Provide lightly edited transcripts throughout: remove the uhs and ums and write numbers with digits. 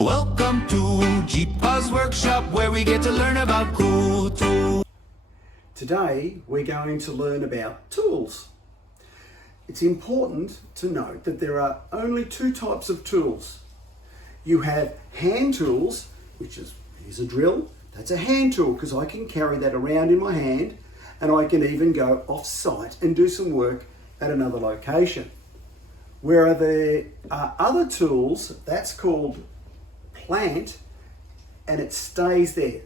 Welcome to Jeep Buzz Workshop, where we get to learn about cool tools. Today we're going to learn about tools. It's important to note that there are only two types of tools. You have hand tools, which is, here's a drill, that's a hand tool because I can carry that around in my hand and I can even go off site and do some work at another location. Where there are other tools, that's called plant, and it stays there.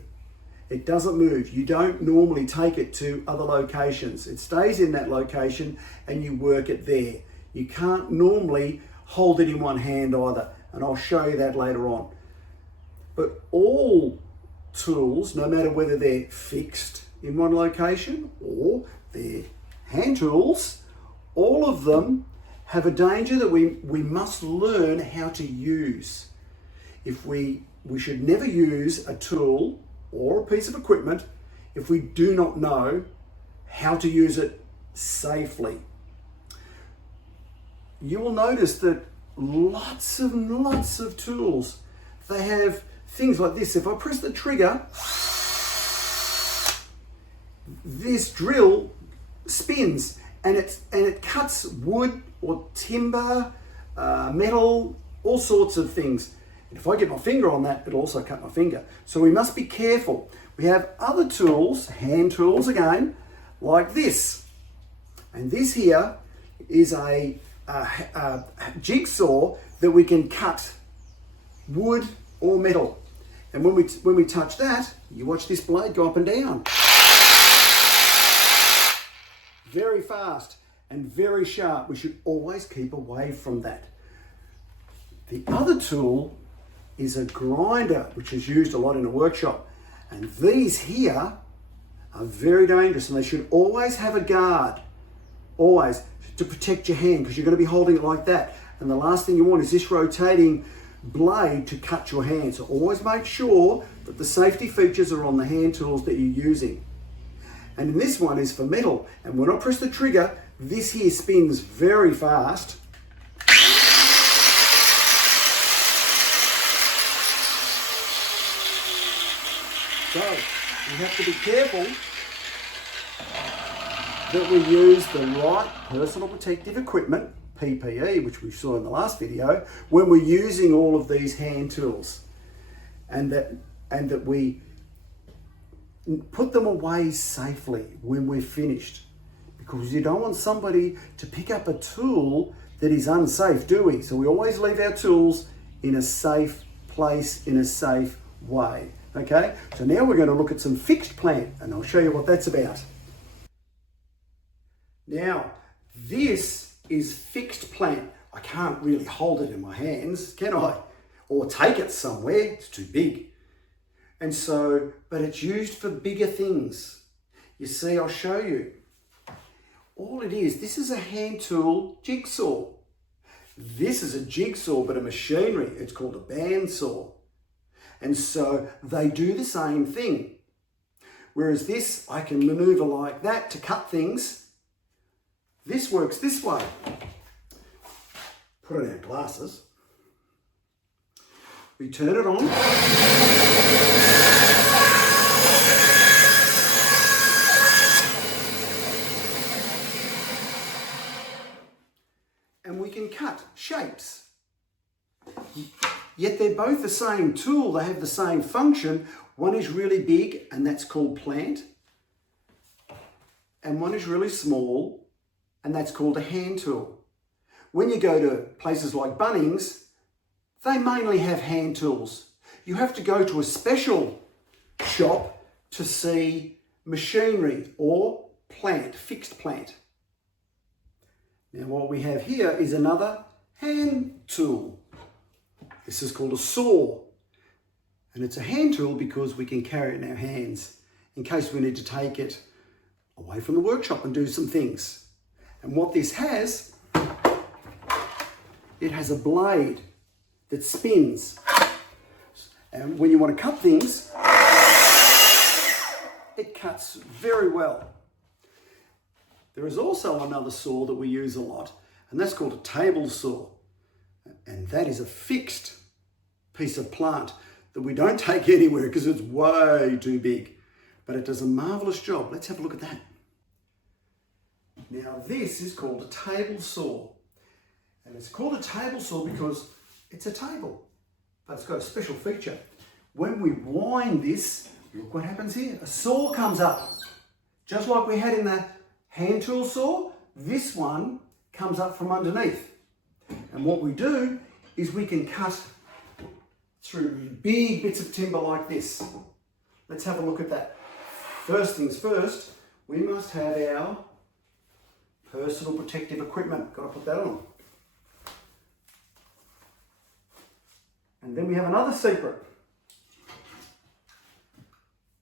It doesn't move. You don't normally take it to other locations. It stays in that location and you work it there. You can't normally hold it in one hand either, and I'll show you that later on. But all tools, no matter whether they're fixed in one location or they're hand tools, all of them have a danger that we must learn how to use. If we should never use a tool or a piece of equipment if we do not know how to use it safely. You will notice that lots of tools, they have things like this. If I press the trigger, this drill spins and it cuts wood or timber, metal, all sorts of things. And if I get my finger on that, it'll also cut my finger. So we must be careful. We have other tools, hand tools again, like this. And this here is a jigsaw that we can cut wood or metal. And when we touch that, you watch this blade go up and down. Very fast and very sharp. We should always keep away from that. The other tool is a grinder, which is used a lot in a workshop. And these here are very dangerous, and they should always have a guard, always, to protect your hand, because you're going to be holding it like that. And the last thing you want is this rotating blade to cut your hand. So always make sure that the safety features are on the hand tools that you're using. And this one is for metal. And when I press the trigger, this here spins very fast. So we have to be careful that we use the right personal protective equipment, PPE, which we saw in the last video, when we're using all of these hand tools, and that we put them away safely when we're finished, because you don't want somebody to pick up a tool that is unsafe, do we? So we always leave our tools in a safe place, in a safe way. Okay, so now we're going to look at some fixed plant, and I'll show you what that's about. Now, this is fixed plant. I can't really hold it in my hands, can I? Or take it somewhere, it's too big. And so, but it's used for bigger things. You see, I'll show you. All it is, this is a hand tool jigsaw. This is a jigsaw, but a machinery. It's called a bandsaw. And so they do the same thing. Whereas this, I can maneuver like that to cut things. This works this way. Put it in our glasses. We turn it on. And we can cut shapes. Yet they're both the same tool, they have the same function. One is really big, and that's called plant. And one is really small, and that's called a hand tool. When you go to places like Bunnings, they mainly have hand tools. You have to go to a special shop to see machinery or plant, fixed plant. Now what we have here is another hand tool. This is called a saw, and it's a hand tool because we can carry it in our hands in case we need to take it away from the workshop and do some things. And what this has, it has a blade that spins, and when you want to cut things, it cuts very well. There is also another saw that we use a lot, and that's called a table saw. And that is a fixed piece of plant that we don't take anywhere because it's way too big. But it does a marvellous job. Let's have a look at that. Now this is called a table saw. And it's called a table saw because it's a table. But it's got a special feature. When we wind this, look what happens here. A saw comes up. Just like we had in the hand tool saw, this one comes up from underneath. And what we do is we can cut through big bits of timber like this. Let's have a look at that. First things first, we must have our personal protective equipment. Got to put that on. And then we have another secret.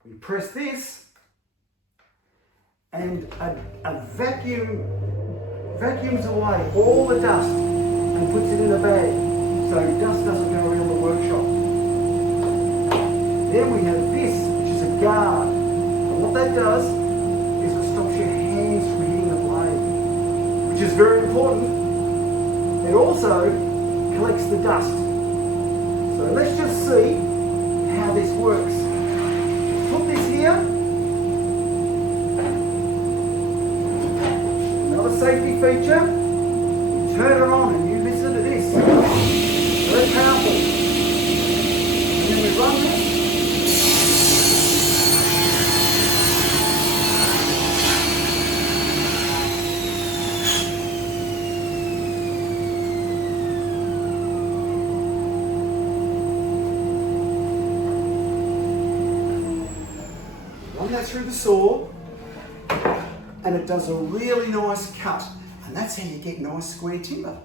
We press this and a vacuum vacuums away all the dust and puts it in a bag so dust doesn't go around the workshop. Then we have this, which is a guard. And what that does is it stops your hands from hitting the blade, which is very important. It also collects the dust. So let's just see how this works. Put this here. Another safety feature. You turn it on and you listen to this. Very powerful. And then we run this. Run that through the saw. And it does a really nice cut. And that's how you get nice square timber.